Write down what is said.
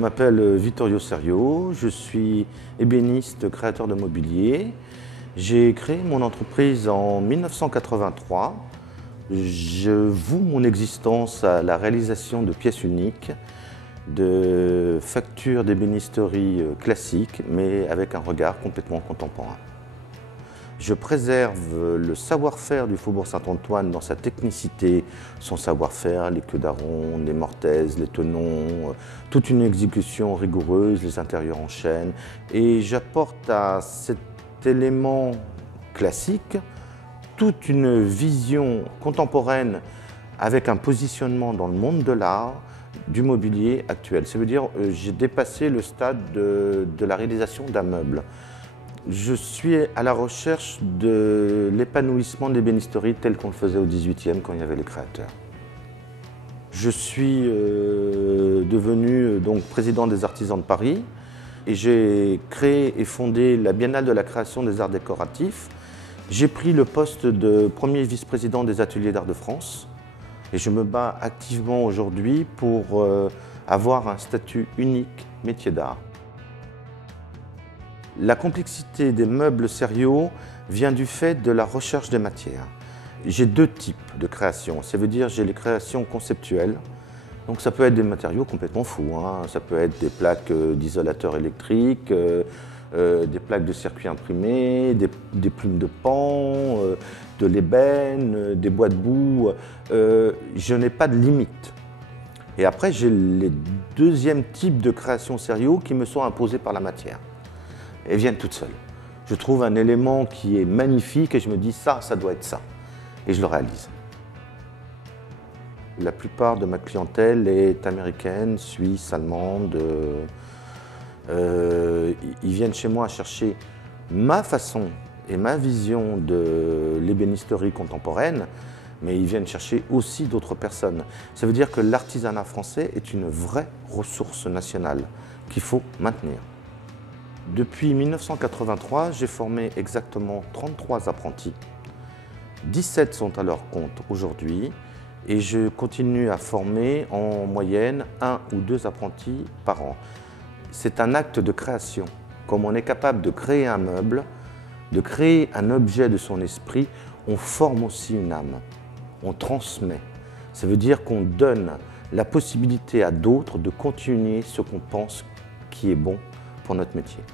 m'appelle Vittorio Serio, je suis ébéniste, créateur de mobilier. J'ai créé mon entreprise en 1983. Je voue mon existence à la réalisation de pièces uniques, de factures d'ébénisterie classiques, mais avec un regard complètement contemporain. Je préserve le savoir-faire du Faubourg Saint-Antoine dans sa technicité, son savoir-faire, les queues d'aron, les mortaises, les tenons, toute une exécution rigoureuse, les intérieurs en chêne. Et j'apporte à cet élément classique toute une vision contemporaine avec un positionnement dans le monde de l'art, du mobilier actuel. Ça veut dire que j'ai dépassé le stade de la réalisation d'un meuble. Je suis à la recherche de l'épanouissement de l'ébénisterie tel qu'on le faisait au XVIIIe quand il y avait les créateurs. Je suis devenu donc président des Artisans de Paris et j'ai créé et fondé la Biennale de la création des arts décoratifs. J'ai pris le poste de premier vice-président des Ateliers d'Art de France et je me bats activement aujourd'hui pour avoir un statut unique métier d'art. La complexité des meubles Serio vient du fait de la recherche des matières. J'ai deux types de créations. Ça veut dire j'ai les créations conceptuelles. Donc ça peut être des matériaux complètement fous. Ça peut être des plaques d'isolateurs électriques, des plaques de circuits imprimés, des plumes de pan, de l'ébène, des bois de boue. Je n'ai pas de limite. Et après, j'ai les deuxièmes types de créations Serio qui me sont imposées par la matière. Elles viennent toutes seules. Je trouve un élément qui est magnifique et je me dis ça doit être ça. Et je le réalise. La plupart de ma clientèle est américaine, suisse, allemande. Ils viennent chez moi chercher ma façon et ma vision de l'ébénisterie contemporaine, mais ils viennent chercher aussi d'autres personnes. Ça veut dire que l'artisanat français est une vraie ressource nationale qu'il faut maintenir. Depuis 1983, j'ai formé exactement 33 apprentis. 17 sont à leur compte aujourd'hui et je continue à former en moyenne 1 ou 2 apprentis par an. C'est un acte de création. Comme on est capable de créer un meuble, de créer un objet de son esprit, on forme aussi une âme, on transmet. Ça veut dire qu'on donne la possibilité à d'autres de continuer ce qu'on pense qui est bon pour notre métier.